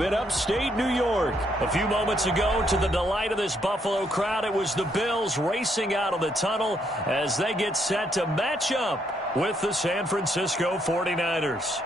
In upstate New York. A few moments ago, to the delight of this Buffalo crowd, it was the Bills racing out of the tunnel as they get set to match up with the San Francisco 49ers.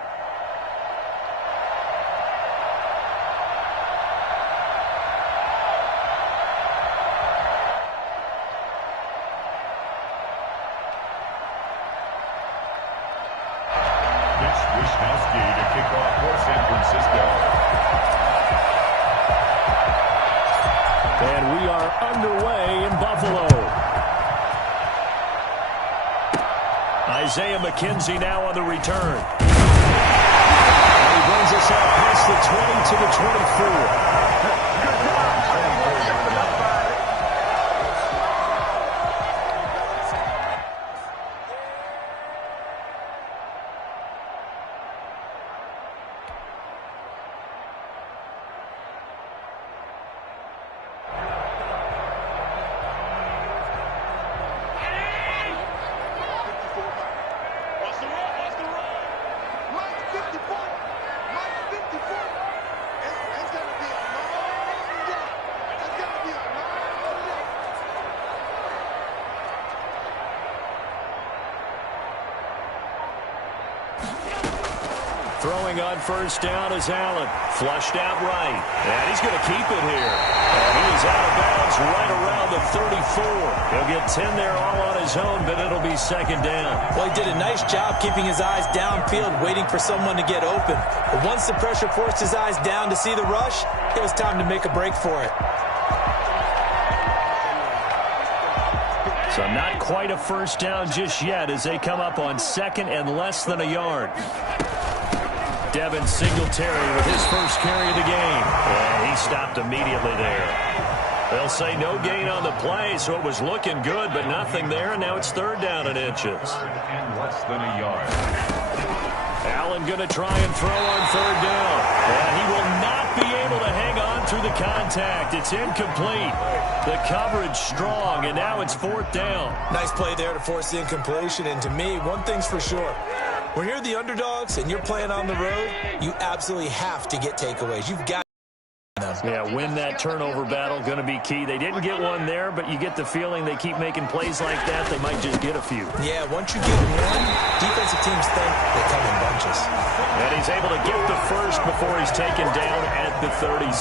Isaiah McKenzie now on the return. And he brings us out past the 20 to the 24. Throwing on first down is Allen. Flushed out right. And he's going to keep it here. And he is out of bounds right around the 34. He'll get 10 there all on his own, but it'll be second down. Well, he did a nice job keeping his eyes downfield, waiting for someone to get open. But once the pressure forced his eyes down to see the rush, it was time to make a break for it. So not quite a first down just yet as they come up on second and less than a yard. Devin Singletary with his first carry of the game. And he stopped immediately there. They'll say no gain on the play, so it was looking good, but nothing there, and now it's third down and inches. Third and less than a yard. Allen going to try and throw on third down. And he will not be able to hang on through the contact. It's incomplete. The coverage strong, and now it's fourth down. Nice play there to force the incompletion, and to me, one thing's for sure. When you're the underdogs and you're playing on the road, you absolutely have to get takeaways. You've got to. Yeah, win that turnover battle, going to be key. They didn't get one there, but you get the feeling they keep making plays like that, they might just get a few. Yeah, once you get one, defensive teams think they come in bunches. And he's able to get the first before he's taken down at the 36.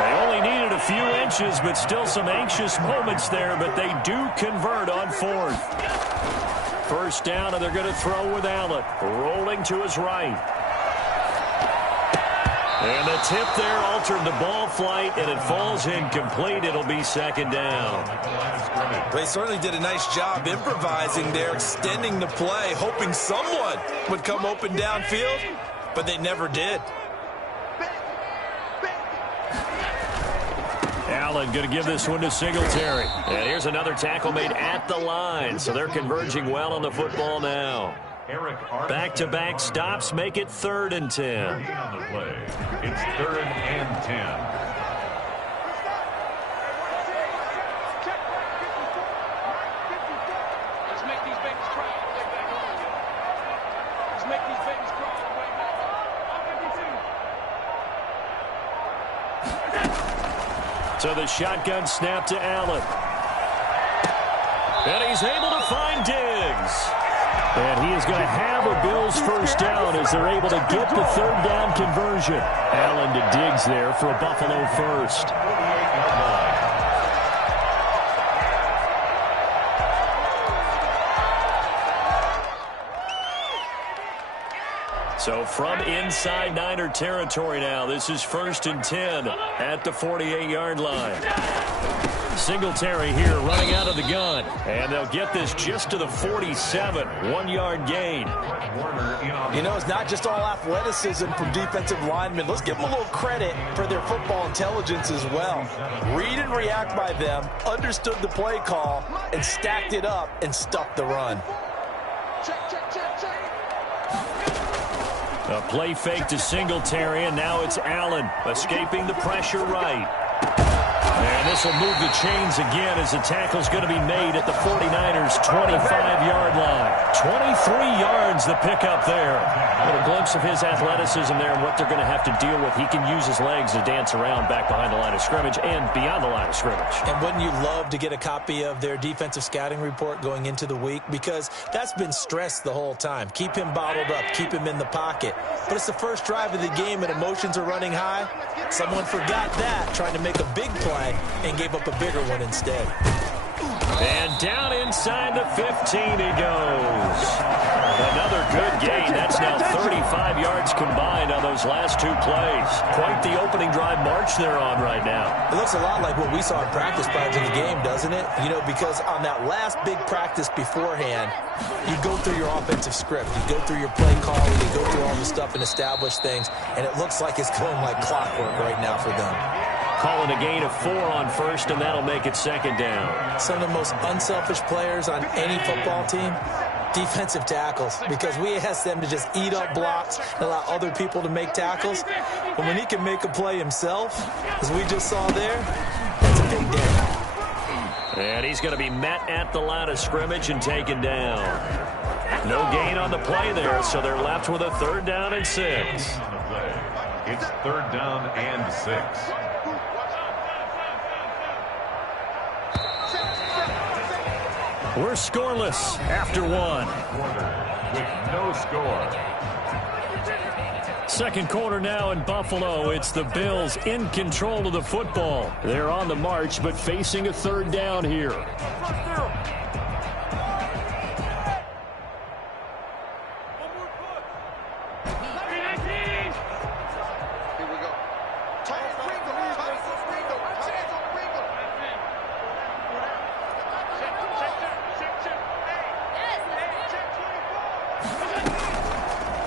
They only needed a few inches, but still some anxious moments there, but they do convert on fourth. First down, and they're going to throw with Allen. Rolling to his right. And the tip there altered the ball flight, and it falls incomplete. It'll be second down. They certainly did a nice job improvising there, extending the play, hoping someone would come open downfield, but they never did. Allen going to give this one to Singletary. And here's another tackle made at the line, so they're converging well on the football now. Back-to-back stops make it 3rd and 10. On the play, it's 3rd and 10. So the shotgun snap to Allen. And he's able to find Diggs. And he is going to have a Bills first down as they're able to get the third down conversion. Allen to Diggs there for a Buffalo first. So from inside Niner territory now, this is 1st and 10 at the 48-yard line. Singletary here running out of the gun. And they'll get this just to the 47, 1-yard gain. You know, it's not just all athleticism from defensive linemen. Let's give them a little credit for their football intelligence as well. Read and react by them, understood the play call, and stacked it up and stuffed the run. A play fake to Singletary, and now it's Allen escaping the pressure right. And this will move the chains again as the tackle's going to be made at the 49ers' 25-yard line. 23 yards the pickup there. A little glimpse of his athleticism there and what they're going to have to deal with. He can use his legs to dance around back behind the line of scrimmage and beyond the line of scrimmage. And wouldn't you love to get a copy of their defensive scouting report going into the week? Because that's been stressed the whole time. Keep him bottled up. Keep him in the pocket. But it's the first drive of the game and emotions are running high. Someone forgot that, trying to make a big play, and gave up a bigger one instead. And down inside the 15 he goes. Another good gain. That's now 35 yards combined on those last two plays. Quite the opening drive march they're on right now. It looks a lot like what we saw in practice prior to the game, doesn't it? You know, because on that last big practice beforehand, you go through your offensive script. You go through your play calling. You go through all the stuff and establish things. And it looks like it's going like clockwork right now for them. Calling a gain of 4 on first, and that'll make it second down. Some of the most unselfish players on any football team, defensive tackles, because we ask them to just eat up blocks and allow other people to make tackles. But when he can make a play himself, as we just saw there, that's a big day. And he's going to be met at the line of scrimmage and taken down. No gain on the play there, so they're left with a 3rd down and 6. It's 3rd down and 6. We're scoreless after 1. With no score. Second quarter now in Buffalo. It's the Bills in control of the football. They're on the march, but facing a 3rd down here.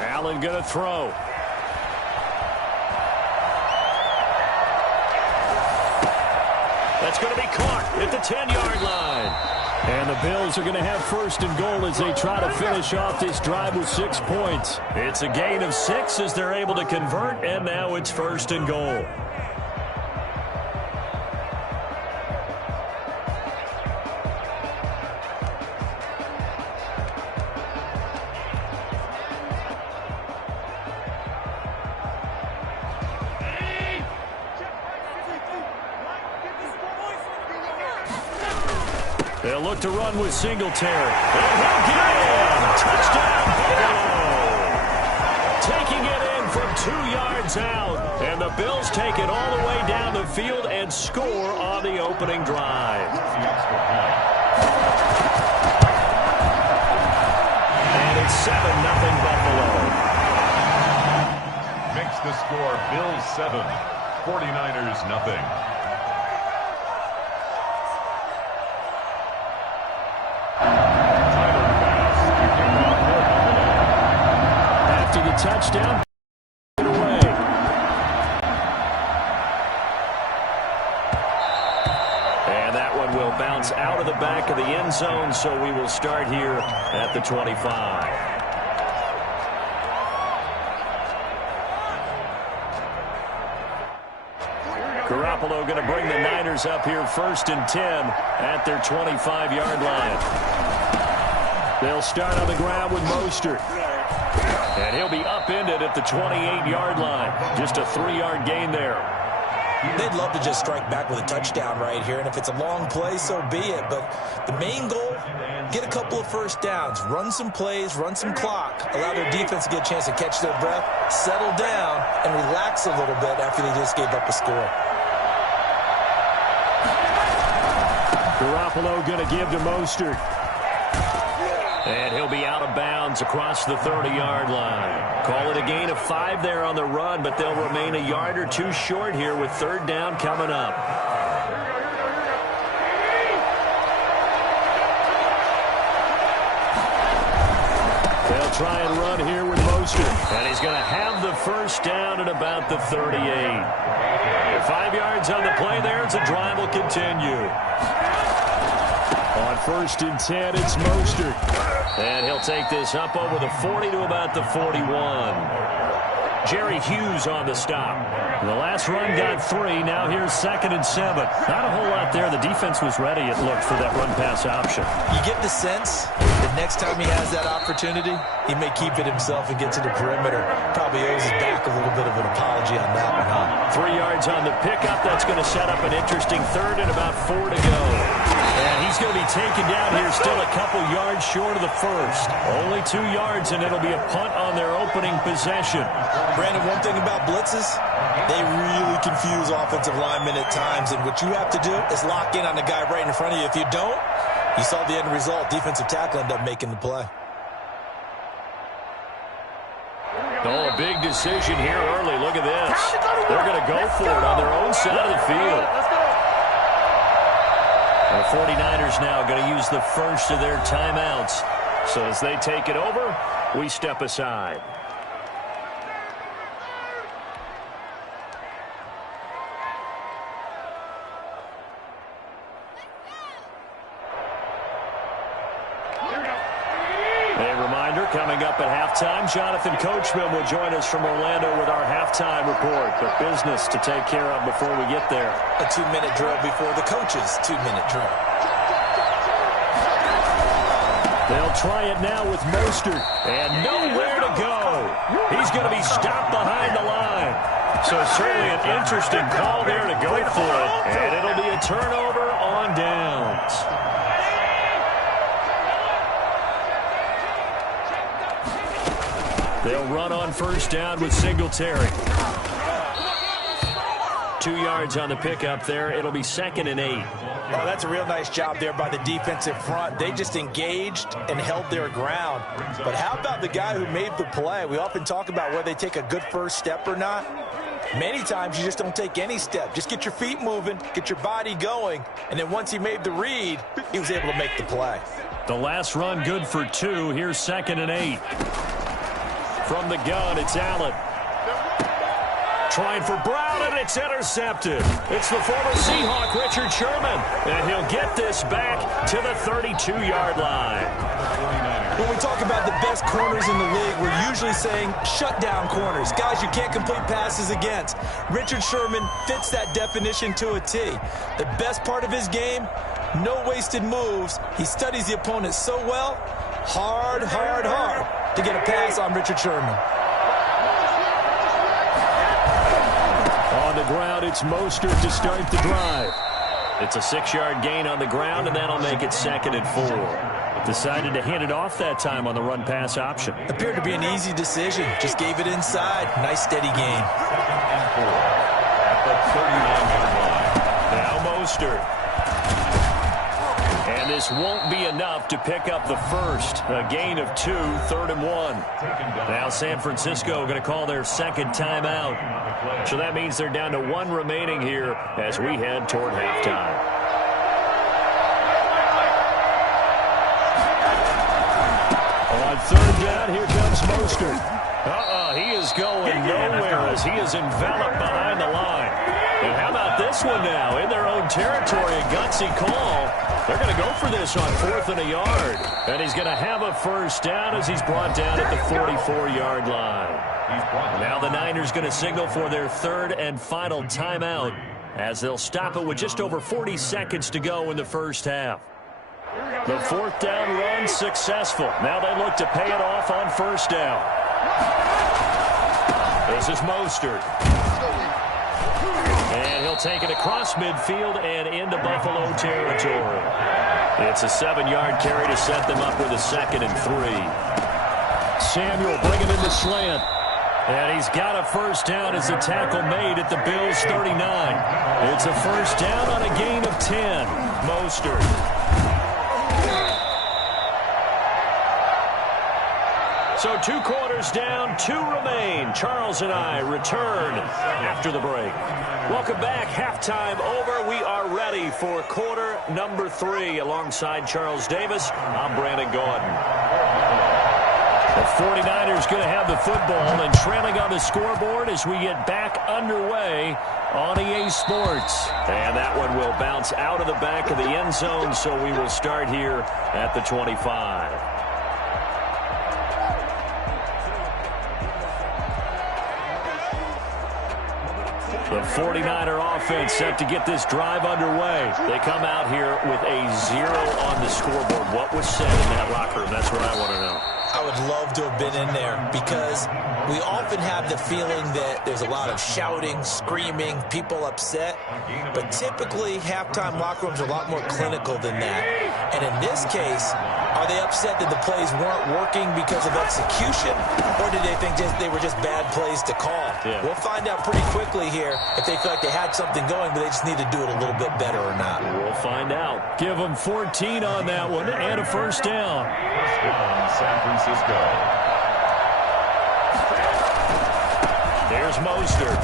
Allen going to throw. That's going to be caught at the 10-yard line. And the Bills are going to have 1st and goal as they try to finish off this drive with 6 points. It's a gain of 6 as they're able to convert, and now it's 1st and goal. They'll look to run with Singletary. And he'll get in. Touchdown, Buffalo. Taking it in from 2 yards out. And the Bills take it all the way down the field and score on the opening drive. And it's 7-0 Buffalo. Makes the score Bills 7, 49ers nothing. Touchdown. Away. And that one will bounce out of the back of the end zone, so we will start here at the 25. Garoppolo going to bring the Niners up here 1st and 10 at their 25-yard line. They'll start on the ground with Mostert. And he'll be upended at the 28-yard line. Just a 3-yard gain there. They'd love to just strike back with a touchdown right here, and if it's a long play, so be it. But the main goal, get a couple of 1st downs, run some plays, run some clock, allow their defense to get a chance to catch their breath, settle down, and relax a little bit after they just gave up a score. Garoppolo going to give to Mostert. And he'll be out of bounds across the 30-yard line. Call it a gain of 5 there on the run, but they'll remain a yard or 2 short here with 3rd down coming up. They'll try and run here with Mostert. And he's going to have the 1st down at about the 38. 5 yards on the play there. It's a drive will continue. On 1st and 10, it's Mostert. And he'll take this up over the 40 to about the 41. Jerry Hughes on the stop. The last run got 3. Now here's 2nd and 7. Not a whole lot there. The defense was ready, it looked, for that run-pass option. You get the sense that next time he has that opportunity, he may keep it himself and get to the perimeter. Probably owes his back a little bit of an apology on that one, huh? 3 yards on the pickup. That's going to set up an interesting 3rd and about 4 to go. And he's going to be taken down here still a couple yards short of the first. Only 2 yards, and it'll be a punt on their opening possession. Brandon, one thing about blitzes, they really confuse offensive linemen at times, and what you have to do is lock in on the guy right in front of you. If you don't, you saw the end result. Defensive tackle ended up making the play. Oh, a big decision here early. Look at this. They're going to go for it on their own side of the field. The 49ers now going to use the first of their timeouts. So as they take it over, we step aside. Coming up at halftime, Jonathan Coachman will join us from Orlando with our halftime report. But business to take care of before we get there. A 2-minute drill before the coach's 2-minute drill. They'll try it now with Mostert. And nowhere to go. He's going to be stopped behind the line. So certainly an interesting call there to go for it. And it'll be a turnover on downs. They'll run on first down with Singletary. 2 yards on the pickup there. It'll be 2nd and 8. Oh, that's a real nice job there by the defensive front. They just engaged and held their ground. But how about the guy who made the play? We often talk about whether they take a good first step or not. Many times you just don't take any step. Just get your feet moving, get your body going, and then once he made the read, he was able to make the play. The last run good for 2. Here's 2nd and 8. From the gun, it's Allen. Trying for Brown, and it's intercepted. It's the former Seahawk, Richard Sherman. And he'll get this back to the 32-yard line. When we talk about the best corners in the league, we're usually saying shutdown corners, guys you can't complete passes against. Richard Sherman fits that definition to a T. The best part of his game, no wasted moves. He studies the opponent so well, hard to get a pass on Richard Sherman. On the ground, it's Mostert to start the drive. It's a 6-yard gain on the ground, and that'll make it 2nd and 4. Decided to hand it off that time on the run-pass option. Appeared to be an easy decision. Just gave it inside. Nice, steady gain. 2nd and 4 at the 39-yard line. Now Mostert. And this won't be enough to pick up the first. A gain of 2, 3rd and 1. Now San Francisco going to call their 2nd timeout. So that means they're down to 1 remaining here as we head toward halftime. On 3rd down, here comes Mostert. He is going nowhere as he is enveloped behind the line. And how about this one now? In their own territory, a gutsy call. They're going to go for this on 4th and a yard. And he's going to have a first down as he's brought down at the 44-yard line. Now the Niners going to signal for their 3rd and final timeout as they'll stop it with just over 40 seconds to go in the first half. The 4th down run successful. Now they look to pay it off on first down. This is Mostert. And he'll take it across midfield and into Buffalo territory. It's a 7-yard carry to set them up with a 2nd and 3. Samuel bringing in the slant. And he's got a first down as the tackle made at the Bills' 39. It's a first down on a gain of 10. Mostert. So 2 quarters down, 2 remain. Charles and I return after the break. Welcome back. Halftime over. We are ready for quarter number 3. Alongside Charles Davis, I'm Brandon Gordon. The 49ers going to have the football and trailing on the scoreboard as we get back underway on EA Sports. And that one will bounce out of the back of the end zone, so we will start here at the 25. The 49er offense set to get this drive underway. They come out here with a 0 on the scoreboard. What was said in that locker room? That's what I want to know. I would love to have been in there because we often have the feeling that there's a lot of shouting, screaming, people upset. But typically, halftime locker rooms are a lot more clinical than that. And in this case, are they upset that the plays weren't working because of execution? Or did they think they were just bad plays to call? Yeah. We'll find out pretty quickly here if they feel like they had something going, but they just need to do it a little bit better or not. We'll find out. Give them 14 on that one and a first down. First down, San Francisco. There's Mostert.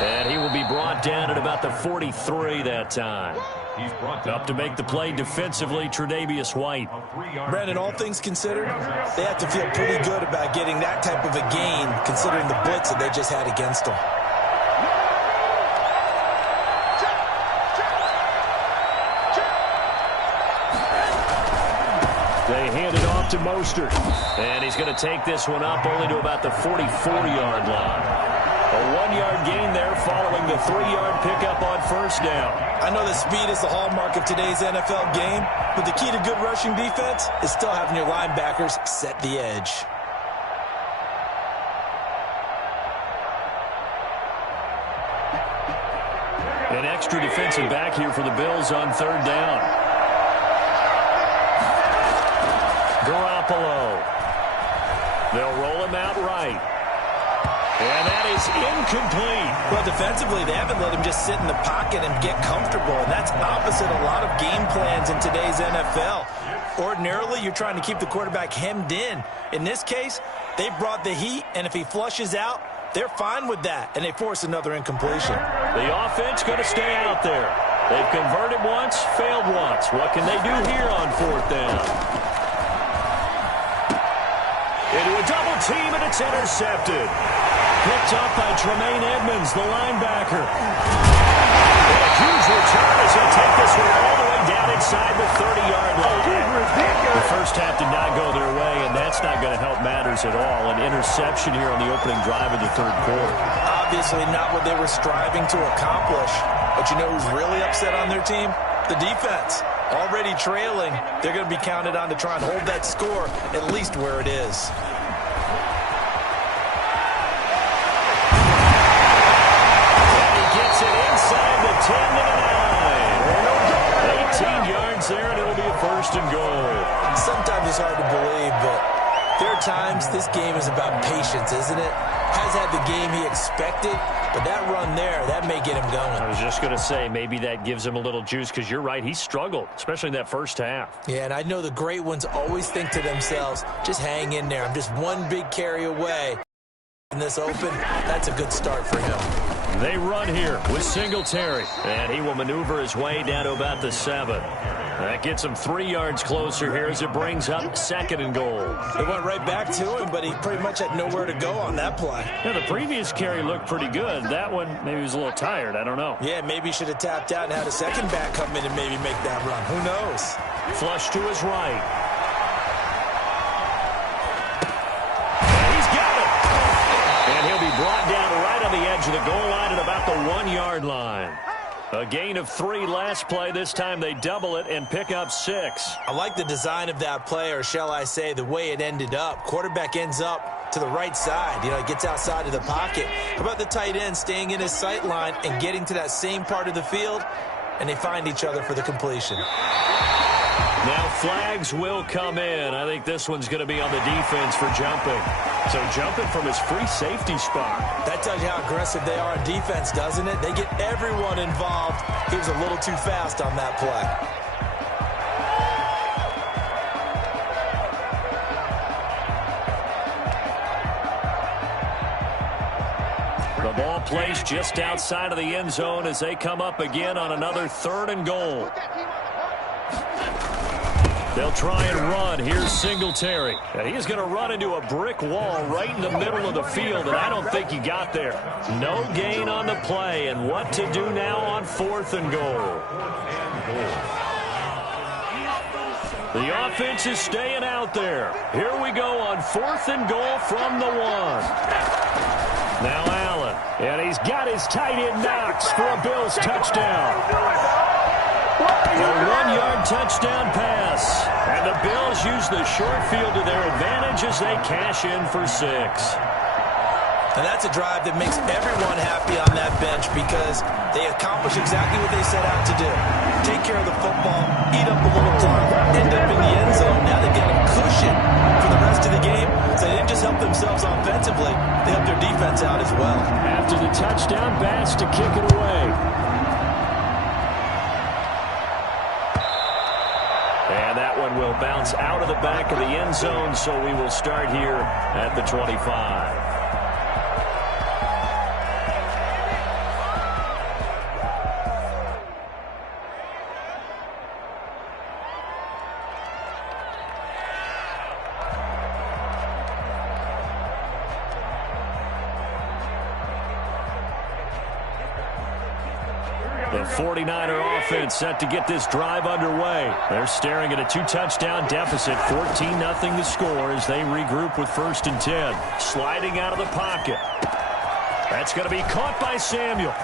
And he will be brought down at about the 43 that time. He's brought down. Up to make the play defensively, Tre'Davious White. Brandon, all things considered, they have to feel pretty good about getting that type of a gain considering the blitz that they just had against them. They hand it off to Mostert. And he's going to take this one up only to about the 44-yard line. A 1-yard gain there following the 3-yard pickup on first down. I know that speed is the hallmark of today's NFL game, but the key to good rushing defense is still having your linebackers set the edge. An extra defensive back here for the Bills on third down. Garoppolo. They'll roll him out right. And that is incomplete. Well, defensively, they haven't let him just sit in the pocket and get comfortable, and that's opposite a lot of game plans in today's NFL. Ordinarily, you're trying to keep the quarterback hemmed in. In this case, they brought the heat, and if he flushes out, they're fine with that, and they force another incompletion. The offense going to stay out there. They've converted once, failed once. What can they do here on fourth down? Into a double team, and it's intercepted. Picked up by Tremaine Edmonds, the linebacker. And a huge return as he'll take this one all the way down inside the 30-yard line. The first half did not go their way, and that's not going to help matters at all. An interception here on the opening drive of the third quarter. Obviously not what they were striving to accomplish. But you know who's really upset on their team? The defense. Already trailing, they're going to be counted on to try and hold that score at least where it is. Gets it inside the 10 to the 9. 18 yards there, and it'll be a first and goal. Sometimes it's hard to believe, but there are times this game is about patience, isn't it? Has had the game he expected, but that run there, that may get him going. I was just going to say, maybe that gives him a little juice, because you're right, he struggled, especially in that first half. Yeah, and I know the great ones always think to themselves, just hang in there. I'm just one big carry away. In this open, that's a good start for him. They run here with Singletary, and he will maneuver his way down to about the 7. That gets him 3 yards closer here as it brings up second and goal. They went right back to him, but he pretty much had nowhere to go on that play. Yeah, the previous carry looked pretty good. That one, maybe he was a little tired. I don't know. Yeah, maybe he should have tapped out and had a second back come in and maybe make that run. Who knows? Flush to his right. He's got it. And he'll be brought down right on the edge of the goal line at about the 1-yard line. A gain of 3 last play. This time they double it and pick up 6. I like the design of that play, or shall I say the way it ended up. Quarterback ends up to the right side. You know, he gets outside of the pocket. How about the tight end staying in his sight line and getting to that same part of the field, and they find each other for the completion. Now flags will come in. I think this one's going to be on the defense for jumping. So jumping from his free safety spot. That tells you how aggressive they are on defense, doesn't it? They get everyone involved. He was a little too fast on that play. The ball placed just outside of the end zone as they come up again on another 3rd and goal. They'll try and run. Here's Singletary. And he's going to run into a brick wall right in the middle of the field, and I don't think he got there. No gain on the play, and what to do now on 4th and goal. The offense is staying out there. Here we go on 4th and goal from the 1. Now Allen. And he's got his tight end Knox for a Bills touchdown. A 1-yard touchdown pass. And the Bills use the short field to their advantage as they cash in for 6. And that's a drive that makes everyone happy on that bench because they accomplish exactly what they set out to do. Take care of the football, eat up a little clock, end up in the end zone. Now they get a cushion for the rest of the game. So they didn't just help themselves offensively, they helped their defense out as well. After the touchdown, Bass to kick it away. And that one will bounce out of the back of the end zone, so we will start here at the 25. The 49er offense set to get this drive underway. They're staring at a 2-touchdown deficit, 14-0 to score as they regroup with 1st and 10. Sliding out of the pocket. That's going to be caught by Samuel.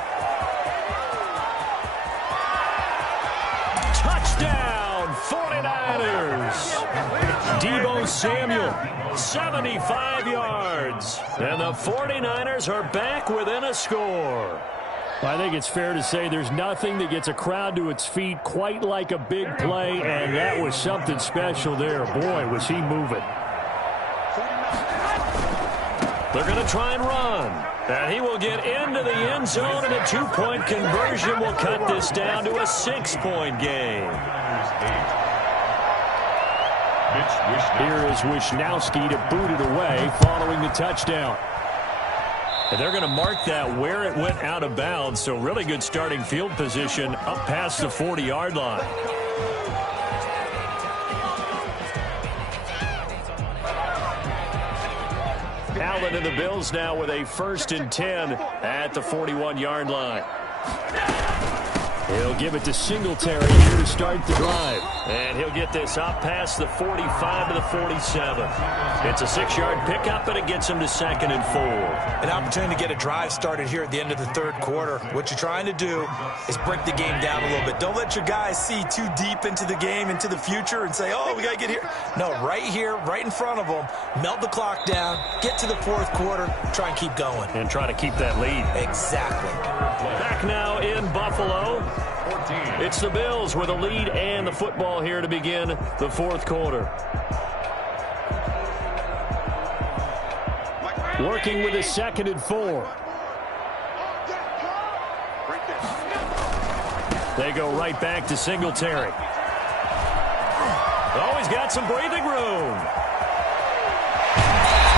Touchdown, 49ers. Deebo Samuel, 75 yards. And the 49ers are back within a score. I think it's fair to say there's nothing that gets a crowd to its feet quite like a big play, and that was something special there. Boy, was he moving. They're going to try and run. And he will get into the end zone, and a 2-point conversion will cut this down to a 6-point game. Here is Wisnowski to boot it away following the touchdown. And they're going to mark that where it went out of bounds, so really good starting field position up past the 40-yard line. Allen and the Bills now with a 1st and 10 at the 41-yard line. He'll give it to Singletary here to start the drive. And he'll get this up past the 45 to the 47. It's a 6-yard pickup, and it gets him to 2nd and 4. An opportunity to get a drive started here at the end of the 3rd quarter. What you're trying to do is break the game down a little bit. Don't let your guys see too deep into the game, into the future, and say, oh, we got to get here. No, right here, right in front of them, melt the clock down, get to the 4th quarter, try and keep going. And try to keep that lead. Exactly. Back now in Buffalo. It's the Bills with a lead and the football here to begin the 4th quarter. Working with a 2nd and 4. They go right back to Singletary. Oh, he's got some breathing room.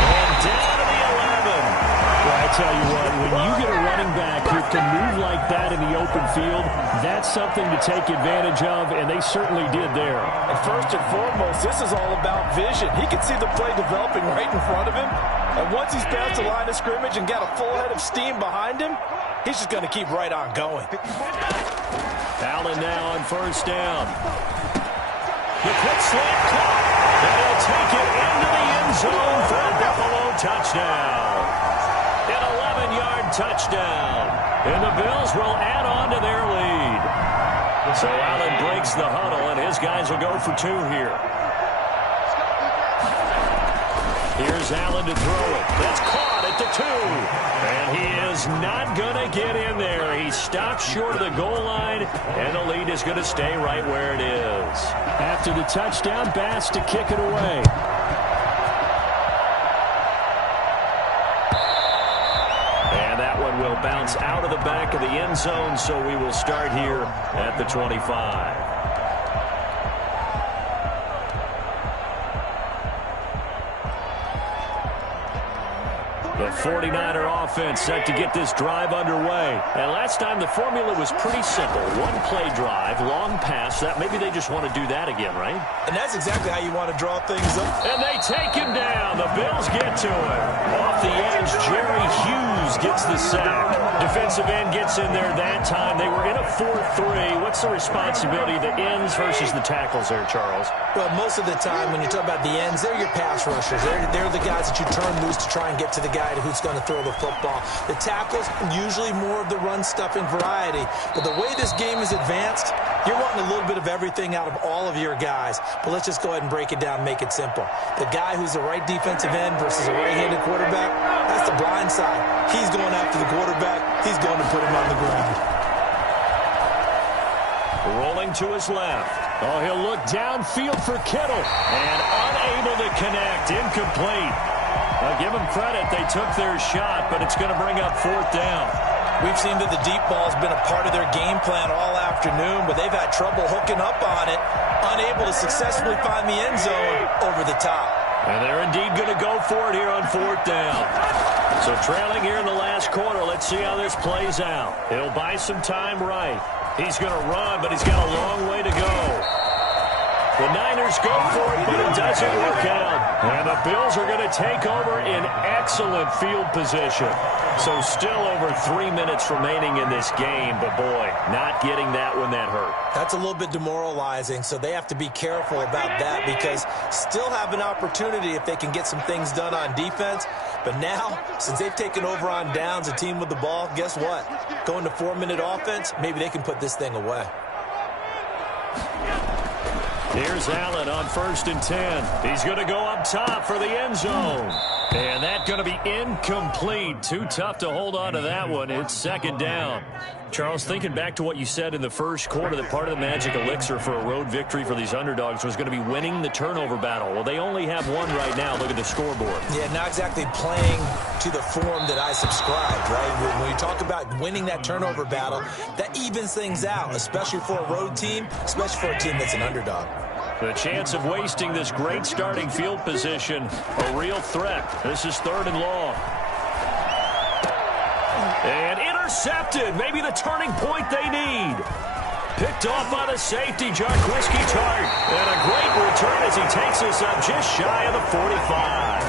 And down to the 11. Well, I tell you what, when you get a running back who can move like that in the open field, that's something to take advantage of, and they certainly did there. And first and foremost, this is all about vision. He can see the play developing right in front of him, and once he's past the line of scrimmage and got a full head of steam behind him, he's just going to keep right on going. Allen now on 1st down. The quick slant caught, and he'll take it into the end zone for a Buffalo touchdown. An 11-yard touchdown. And the Bills will add on to their lead. So Allen breaks the huddle, and his guys will go for 2 here. Here's Allen to throw it. That's caught at the 2. And he is not going to get in there. He stops short of the goal line, and the lead is going to stay right where it is. After the touchdown, Bass to kick it away. Will bounce out of the back of the end zone, so we will start here at the 25. The 49er offense set to get this drive underway. And last time the formula was pretty simple. 1-play drive, long pass. That maybe they just want to do that again, right? And that's exactly how you want to draw things up. And they take him down. The Bills get to him. Off the edge, Jerry Hughes gets the sack. Defensive end gets in there that time. They were in a 4-3. What's the responsibility of the ends versus the tackles there, Charles? Well, most of the time when you talk about the ends, they're your pass rushers. They're the guys that you turn loose to try and get to the guy who's going to throw the football. The tackles, usually more of the run-stuffing variety. But the way this game is advanced, you're wanting a little bit of everything out of all of your guys. But let's just go ahead and break it down and make it simple. The guy who's the right defensive end versus a right-handed quarterback, that's the blind side. He's going after the quarterback. He's going to put him on the ground. Rolling to his left. Oh, he'll look downfield for Kittle. And unable to connect. Incomplete. Now, give them credit. They took their shot, but it's going to bring up 4th down. We've seen that the deep ball's been a part of their game plan all afternoon, but they've had trouble hooking up on it, unable to successfully find the end zone over the top. And they're indeed going to go for it here on 4th down. So trailing here in the last quarter, let's see how this plays out. He'll buy some time right. He's going to run, but he's got a long way to go. The Niners go for it, but it doesn't work out. And the Bills are going to take over in excellent field position. So still over 3 minutes remaining in this game, but boy, not getting that when that hurt. That's a little bit demoralizing, so they have to be careful about that because still have an opportunity if they can get some things done on defense. But now, since they've taken over on downs, a team with the ball, guess what? Going to 4-minute offense, maybe they can put this thing away. Here's Allen on 1st and 10. He's going to go up top for the end zone. And that's going to be incomplete. Too tough to hold on to that one. It's 2nd down. Charles, thinking back to what you said in the first quarter, that part of the magic elixir for a road victory for these underdogs was going to be winning the turnover battle. Well, they only have one right now. Look at the scoreboard. Yeah, not exactly playing to the form that I subscribed, right? When you talk about winning that turnover battle, that evens things out, especially for a road team, especially for a team that's an underdog. The chance of wasting this great starting field position, a real threat. This is 3rd and long. And intercepted. Maybe the turning point they need. Picked off by the safety, Jarquiski Tart. And a great return as he takes us up just shy of the 45.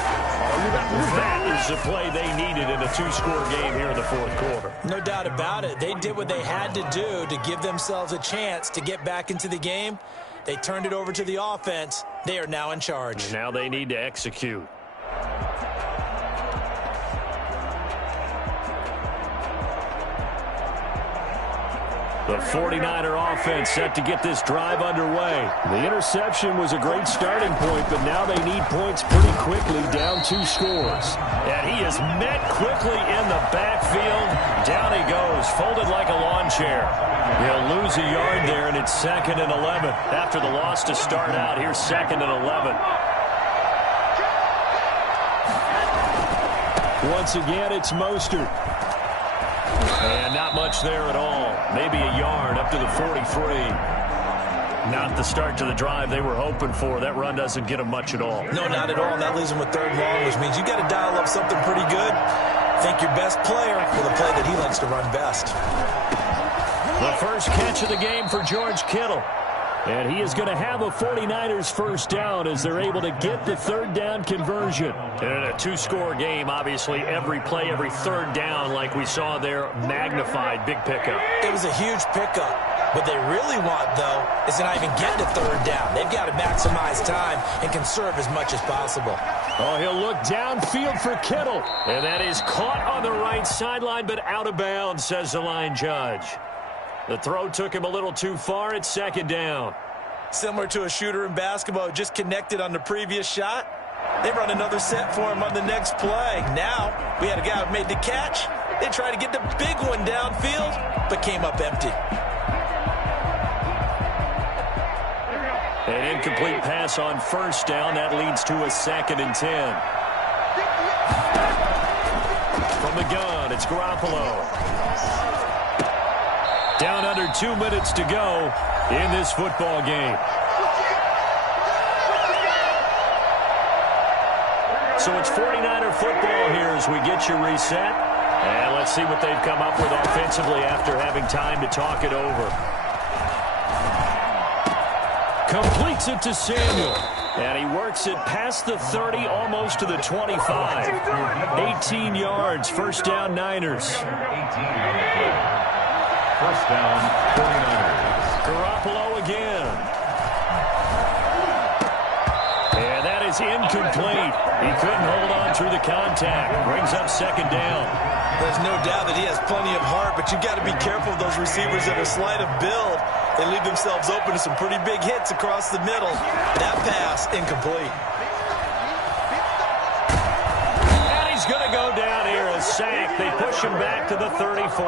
That is the play they needed in a 2-score game here in the 4th quarter. No doubt about it. They did what they had to do to give themselves a chance to get back into the game. They turned it over to the offense. They are now in charge. Now they need to execute. The 49er offense set to get this drive underway. The interception was a great starting point, but now they need points pretty quickly, down 2 scores. And he is met quickly in the backfield. Down he goes, folded like a lawn chair. He'll lose a yard there, and it's 2nd and 11. After the loss to start out, here's 2nd and 11. Once again, it's Mostert. And not much there at all. Maybe a yard up to the 43. Not the start to the drive they were hoping for. That run doesn't get them much at all. No, not at all. And that leaves them with 3rd and long, which means you got to dial up something pretty good. Think your best player with a play that he likes to run best. The first catch of the game for George Kittle. And he is going to have a 49ers 1st down as they're able to get the 3rd down conversion. And in a 2-score game, obviously, every play, every 3rd down, like we saw there, magnified. Big pickup. It was a huge pickup. What they really want, though, is to not even get to 3rd down. They've got to maximize time and conserve as much as possible. Oh, he'll look downfield for Kittle. And that is caught on the right sideline, but out of bounds, says the line judge. The throw took him a little too far. It's 2nd down. Similar to a shooter in basketball, just connected on the previous shot. They run another set for him on the next play. Now, we had a guy who made the catch. They tried to get the big one downfield, but came up empty. An incomplete pass on 1st down. That leads to a 2nd and 10. From the gun, it's Garoppolo. Down under 2 minutes to go in this football game. So it's 49er football here as we get you reset. And let's see what they've come up with offensively after having time to talk it over. Completes it to Samuel. And he works it past the 30, almost to the 25. 18 yards, first down, Niners. 18 First down, 49ers. Garoppolo again. And that is incomplete. He couldn't hold on through the contact. Brings up second down. There's no doubt that he has plenty of heart, but you've got to be careful of those receivers that are slight of build. They leave themselves open to some pretty big hits across the middle. That pass, incomplete. And he's going to go down here, a sack. They push him back to the 34.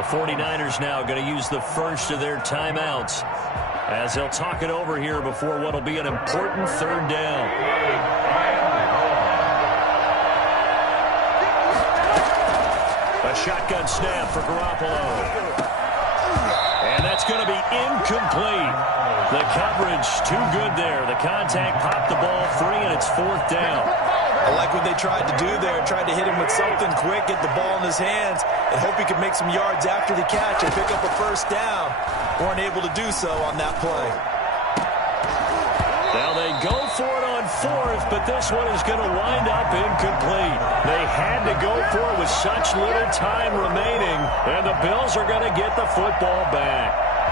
The 49ers now going to use the first of their timeouts as they'll talk it over here before what will be an important third down. A shotgun snap for Garoppolo. And that's going to be incomplete. The coverage too good there. The contact popped the ball free, and it's fourth down. I like what they tried to do there. Tried to hit him with something quick, get the ball in his hands, and hope he could make some yards after the catch and pick up a first down. Weren't able to do so on that play. Now they go for it on fourth, but this one is going to wind up incomplete. They had to go for it with such little time remaining, and the Bills are going to get the football back.